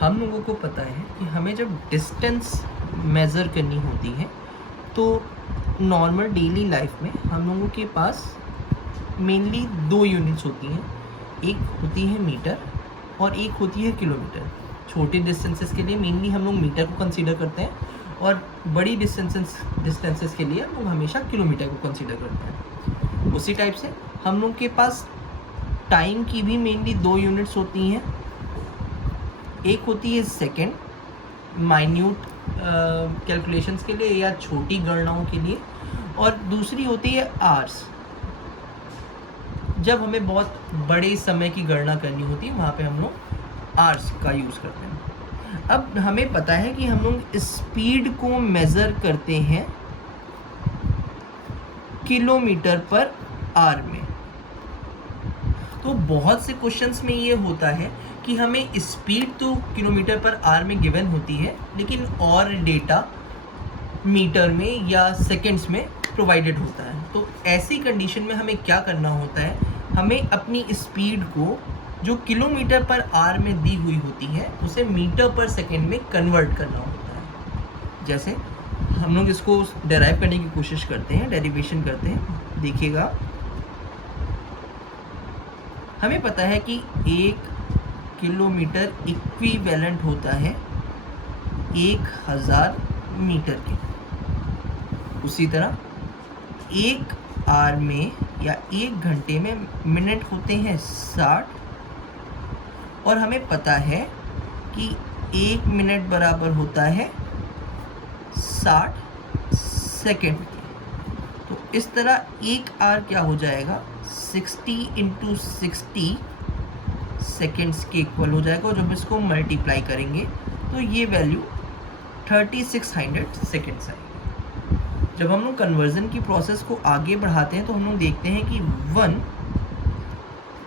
हम लोगों को पता है कि हमें जब डिस्टेंस मेज़र करनी होती है तो नॉर्मल डेली लाइफ में हम लोगों के पास मेनली दो यूनिट्स होती हैं। एक होती है मीटर और एक होती है किलोमीटर। छोटे डिस्टेंसेस के लिए मेनली हम लोग मीटर को कंसीडर करते हैं और बड़ी डिस्टेंसेस के लिए हम लोग हमेशा किलोमीटर को कंसीडर करते हैं। उसी टाइप से हम लोग के पास टाइम की भी मेनली दो यूनिट्स होती हैं। एक होती है सेकेंड, माइन्यूट कैलकुलेशंस के लिए या छोटी गणनाओं के लिए, और दूसरी होती है आवर्स। जब हमें बहुत बड़े समय की गणना करनी होती है वहाँ पे हम लोग आवर्स का यूज़ करते हैं। अब हमें पता है कि हम लोग स्पीड को मेज़र करते हैं किलोमीटर पर आवर में। तो बहुत से क्वेश्चंस में ये होता है कि हमें स्पीड तो किलोमीटर पर आवर में गिवन होती है, लेकिन और डेटा मीटर में या सेकंड्स में प्रोवाइडेड होता है। तो ऐसी कंडीशन में हमें क्या करना होता है, हमें अपनी स्पीड को जो किलोमीटर पर आवर में दी हुई होती है उसे मीटर पर सेकंड में कन्वर्ट करना होता है। जैसे हम लोग इसको डेराइव करने की कोशिश करते हैं, डेरिवेशन करते हैं। देखिएगा, हमें पता है कि 1 किलोमीटर इक्विवेलेंट होता है 1000 मीटर के। उसी तरह 1 आवर में या 1 घंटे में मिनट होते हैं 60, और हमें पता है कि 1 मिनट बराबर होता है 60 सेकेंड के। तो इस तरह 1 आवर क्या हो जाएगा, 60 × 60 सेकेंड्स के इक्वल हो जाएगा, और जब इसको मल्टीप्लाई करेंगे तो ये वैल्यू 3600 सेकेंड्स आएगी। जब हम लोग कन्वर्जन की प्रोसेस को आगे बढ़ाते हैं तो हम लोग देखते हैं कि 1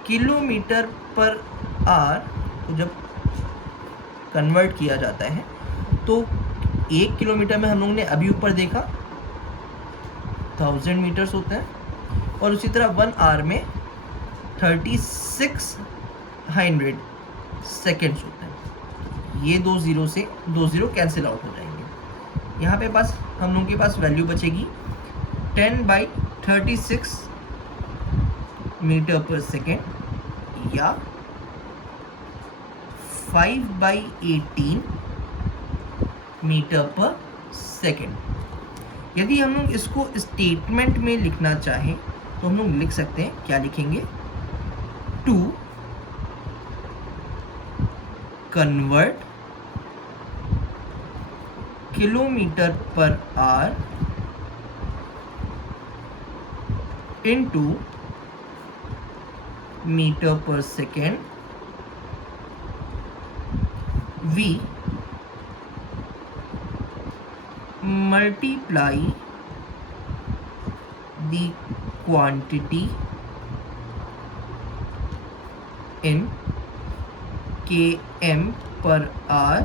किलोमीटर पर आवर को जब कन्वर्ट किया जाता है तो 1 किलोमीटर में हम लोग ने अभी ऊपर देखा 1000 मीटर्स होते हैं, और उसी तरह 1 आवर में 3600 सेकेंड्स होते हैं। ये 2 ज़ीरो से 2 ज़ीरो कैंसिल आउट हो जाएंगे। यहाँ पे बस हम लोगों के पास वैल्यू बचेगी 10/36 मीटर पर सेकेंड या 5/18 मीटर पर सेकेंड। यदि हम लोग इसको स्टेटमेंट में लिखना चाहें तो हम लोग लिख सकते हैं, क्या लिखेंगे, to convert kilometre per hour into metre per second, we multiply the quantity in km per hour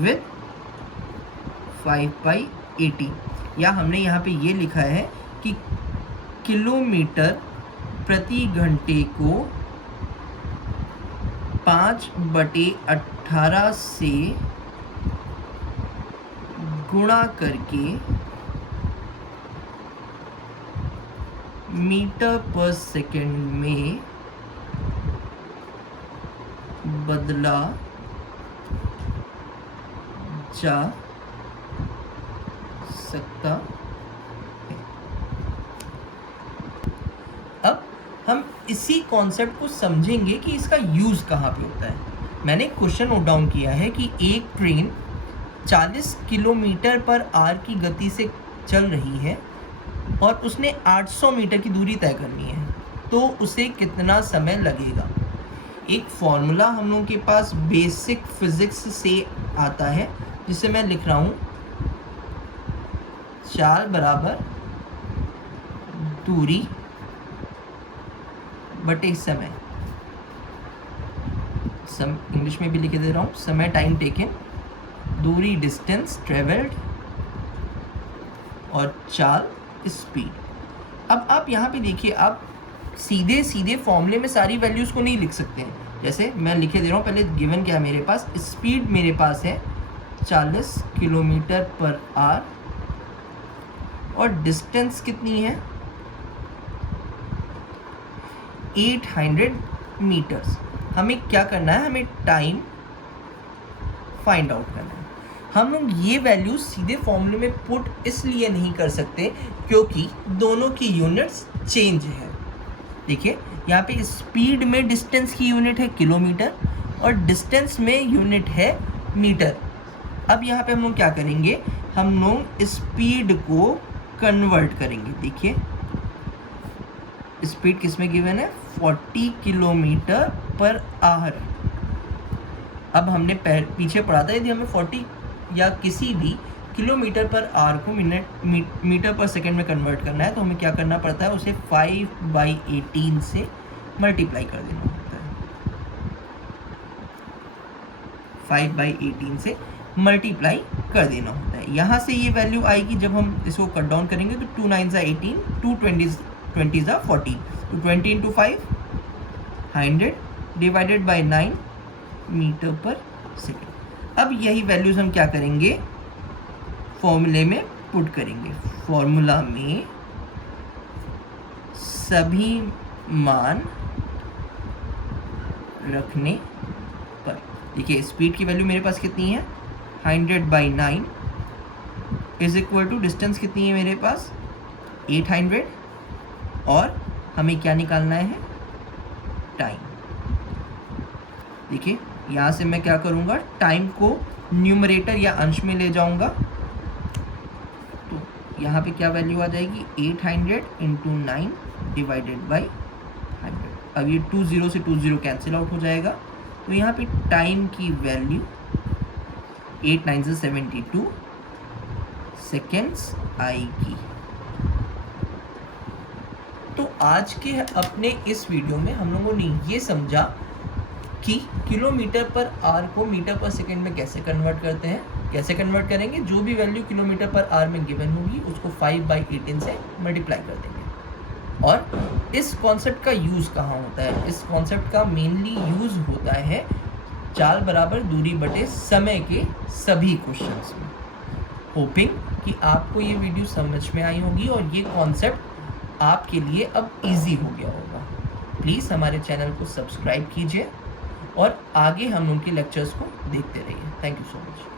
with 5/80, या हमने यहाँ पे ये लिखा है कि किलोमीटर प्रति घंटे को 5/18 से गुणा करके मीटर पर सेकेंड में बदला जा सकता है। अब हम इसी कॉन्सेप्ट को समझेंगे कि इसका यूज़ कहाँ पे होता है। मैंने क्वेश्चन नोट डाउन किया है कि एक ट्रेन 40 किलोमीटर पर आवर की गति से चल रही है और उसने 800 मीटर की दूरी तय करनी है, तो उसे कितना समय लगेगा। एक फॉर्मूला हम लोगों के पास बेसिक फिजिक्स से आता है, जिसे मैं लिख रहा हूँ, चाल बराबर दूरी बटे समय। इंग्लिश में भी लिख दे रहा हूँ, समय टाइम टेकन, दूरी डिस्टेंस ट्रेवल्ड, और चाल स्पीड। अब आप यहाँ पे देखिए, आप सीधे सीधे फॉर्मूले में सारी वैल्यूज़ को नहीं लिख सकते हैं। जैसे मैं लिखे दे रहा हूँ, पहले गिवन क्या है मेरे पास, स्पीड मेरे पास है 40 किलोमीटर पर आवर और डिस्टेंस कितनी है 800 मीटर्स। हमें क्या करना है, हमें टाइम फाइंड आउट करना है। हम लोग ये वैल्यू सीधे फॉर्मूले में पुट इसलिए नहीं कर सकते क्योंकि दोनों की यूनिट्स चेंज है। देखिए यहाँ पे स्पीड में डिस्टेंस की यूनिट है किलोमीटर और डिस्टेंस में यूनिट है मीटर। अब यहाँ पे हम लोग क्या करेंगे, हम लोग स्पीड को कन्वर्ट करेंगे। देखिए स्पीड किस में गिवन है 40 किलोमीटर पर आवर। अब हमने पीछे पढ़ा था यदि हमें 40 या किसी भी किलोमीटर पर आवर को मीटर पर सेकंड में कन्वर्ट करना है तो हमें क्या करना पड़ता है, उसे 5/18 से मल्टीप्लाई कर देना होता है। 5/18 से मल्टीप्लाई कर देना होता है। यहाँ से ये वैल्यू आएगी, जब हम इसको कट डाउन करेंगे तो 2 9 18, 2 20 40, तो 20 into 5 100 divided by 9 metre per second. अब यही वैल्यूज हम क्या करेंगे, फॉर्मूले में पुट करेंगे। फॉर्मूला में सभी मान रखने पर, देखिए स्पीड की वैल्यू मेरे पास कितनी है 100/9 इज इक्वल टू डिस्टेंस कितनी है मेरे पास 800 और हमें क्या निकालना है टाइम। देखिए यहाँ से मैं क्या करूँगा, टाइम को न्यूमरेटर या अंश में ले जाऊँगा तो यहाँ पे क्या वैल्यू आ जाएगी 800 इंटू 9 डिवाइडेड बाई 100। अब ये 20 से 20 कैंसिल आउट हो जाएगा तो यहाँ पे टाइम की वैल्यू 8 9 से 72 सेकेंड्स आएगी। तो आज के अपने इस वीडियो में हम लोगों ने ये समझा कि किलोमीटर पर आवर को मीटर पर सेकंड में कैसे कन्वर्ट करते हैं। कैसे कन्वर्ट करेंगे, जो भी वैल्यू किलोमीटर पर आवर में गिवन होगी उसको 5/18 से मल्टीप्लाई कर देंगे। और इस कॉन्सेप्ट का यूज़ कहाँ होता है, इस कॉन्सेप्ट का मेनली यूज़ होता है चाल बराबर दूरी बटे समय के सभी क्वेश्चंस में। होपिंग कि आपको ये वीडियो समझ में आई होगी और ये कॉन्सेप्ट आपके लिए अब इजी हो गया होगा। प्लीज़ हमारे चैनल को सब्सक्राइब कीजिए और आगे हम उनके लेक्चर्स को देखते रहिए। Thank you so much.